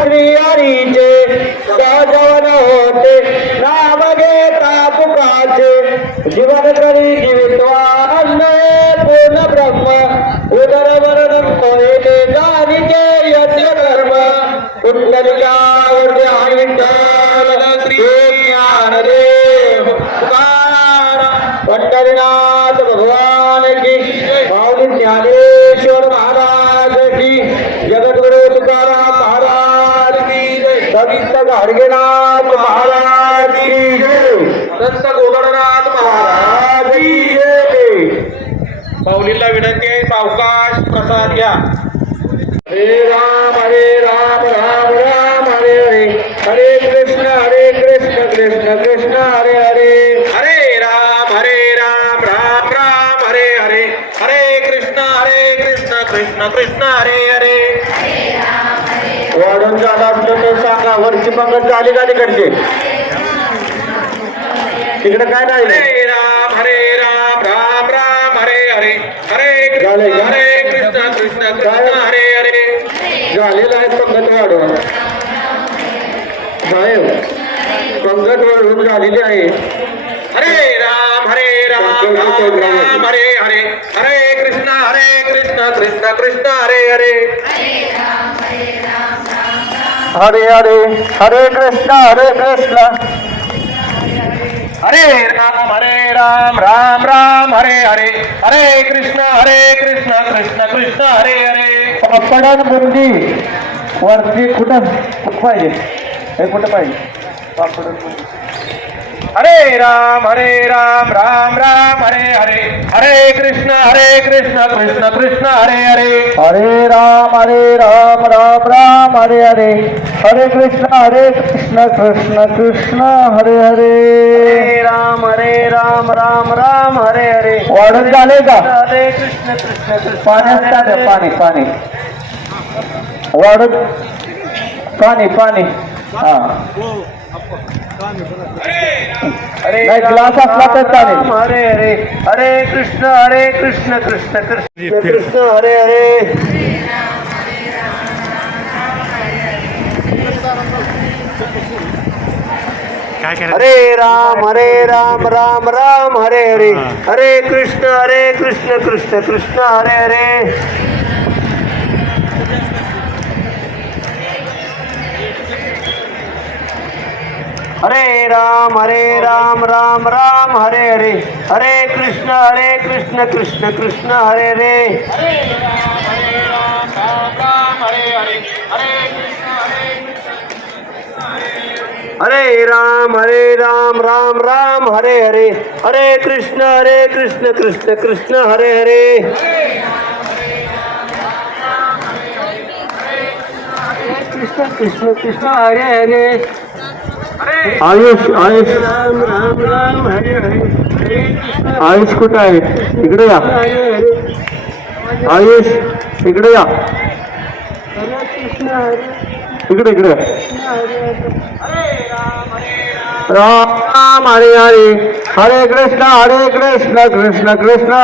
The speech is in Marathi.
श्री हरीचे सहजवन होते नाम घेता तुकाचे जीवन करी जीवित्वान पूर्ण ब्रह्म उदर वरण कोयते जानिके यज्ञ कर्म कुंडलिकावर्ती आणि विठ्ठल श्री ज्ञानदेव तुकाराम पंढरीनाथ भगवान की माऊली ज्ञानेश्वर महाराज की जगद्गुरु तुकाराम महाराज की संत गाडगेनाथ महाराज की संत गोगडनाथ महाराज की माऊलीला विनंती आहे सावकाश प्रसाद घ्या. हरे राम राम राम हरे हरे हरे कृष्ण कृष्ण कृष्ण हरे हरे हरे राम राम राम हरे हरे हरे कृष्ण कृष्ण कृष्ण हरे हरे. वाढून झाला असलं तर सांगा. वरची पंगत झाली का तिकडचे तिकडे काय नाही. हरे राम राम राम हरे हरे हरे कृष्ण कृष्ण कृष्ण हरे हरे. झालेला आहे पंगत वाढून साहेब पंगत वाढून झालेली आहे. हरे राम राम राम हरे हरे हरे कृष्ण कृष्ण कृष्ण हरे हरे. हरे हरे हरे कृष्ण हरे राम राम हरे हरे हरे कृष्ण कृष्ण कृष्ण हरे हरे. पापडन बुंदी वरती कुठं पाहिजे हे कुठं पाहिजे पापडन बुंदी. हरे राम राम राम हरे हरे हरे कृष्ण कृष्ण कृष्ण हरे हरे. हरे राम राम राम हरे हरे हरे कृष्ण कृष्ण कृष्ण हरे हरे. हरे राम राम हरे हरे. वाढून झाले का. हरे कृष्ण कृष्ण पाण्यात पाणी वाढून पाणी हा ग्लास असला तर चालेल. हरे हरे हरे कृष्ण कृष्ण कृष्ण हरे हरे. हरे राम राम राम हरे हरे हरे कृष्ण कृष्ण कृष्ण हरे हरे. हरे राम राम राम हरे हरे हरे कृष्ण कृष्ण कृष्ण हरे हरे. हरे राम राम हरे हरे हरे कृष्ण कृष्ण कृष्ण हरे हरे. कृष्ण कृष्ण हरे हरे. आयुष राम हरे हरे. आयुष कुठं आहे इकडे या. आयुष इकडे या. इकडे राम हरे हरे हरे कृष्ण कृष्ण कृष्ण